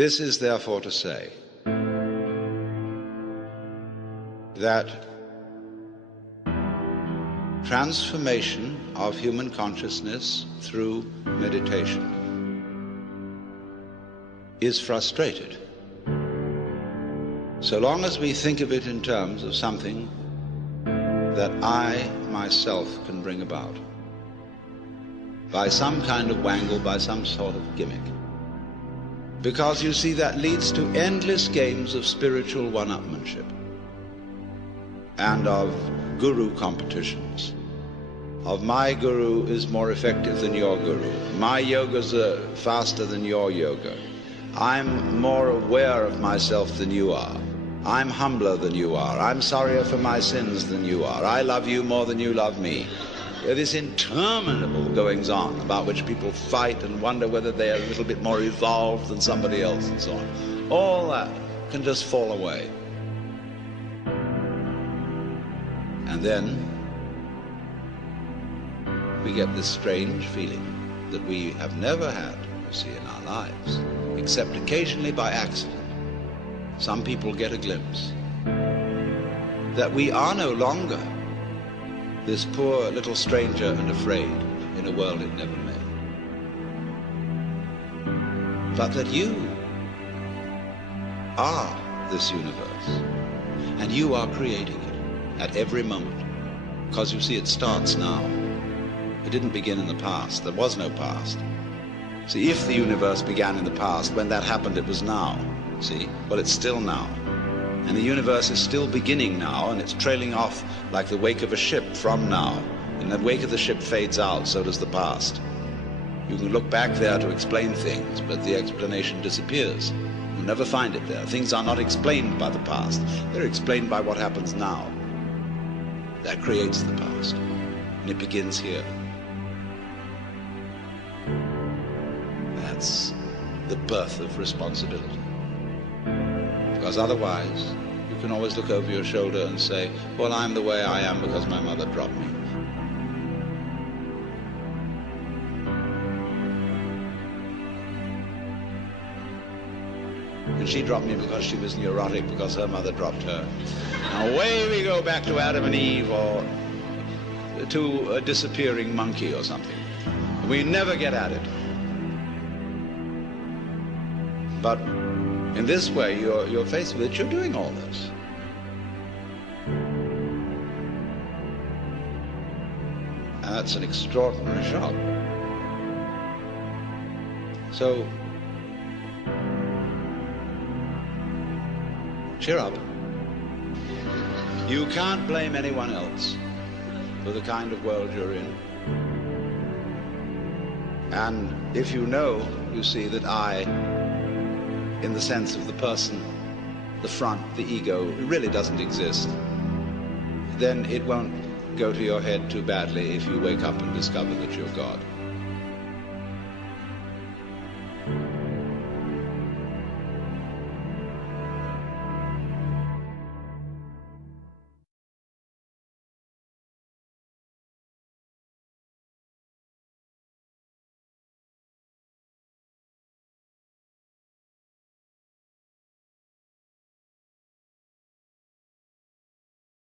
This is therefore to say that transformation of human consciousness through meditation is frustrated so long as we think of it in terms of something that I myself can bring about by some kind of wangle, by some sort of gimmick. Because you see, that leads to endless games of spiritual one-upmanship and of guru competitions, of my guru is more effective than your guru, my yoga's faster than your yoga, I'm more aware of myself than you are, I'm humbler than you are, I'm sorrier for my sins than you are, I love you more than you love me. This interminable goings-on about which people fight and wonder whether they are a little bit more evolved than somebody else and so on. All that can just fall away. And then we get this strange feeling that we have never had, you see, in our lives, except occasionally by accident. Some people get a glimpse that we are no longer this poor little stranger and afraid in a world it never made, but that you are this universe, and you are creating it at every moment, because you see, it starts now. It didn't begin in the past. There was no past. See, if the universe began in the past, when that happened, it was now. See? Well, it's still now. And the universe is still beginning now, and it's trailing off like the wake of a ship from now. And the wake of the ship fades out, so does the past. You can look back there to explain things, but the explanation disappears. You'll never find it there. Things are not explained by the past. They're explained by what happens now. That creates the past, and it begins here. That's the birth of responsibility. Because otherwise, you can always look over your shoulder and say, well, I'm the way I am because my mother dropped me. And she dropped me because she was neurotic because her mother dropped her. Now away we go back to Adam and Eve, or to a disappearing monkey or something. We never get at it. But in this way, you're faced with it, you're doing all this. And that's an extraordinary shock. So, cheer up. You can't blame anyone else for the kind of world you're in. And if you know, you see, that I, in the sense of the person, the front, the ego, really doesn't exist, then it won't go to your head too badly if you wake up and discover that you're God.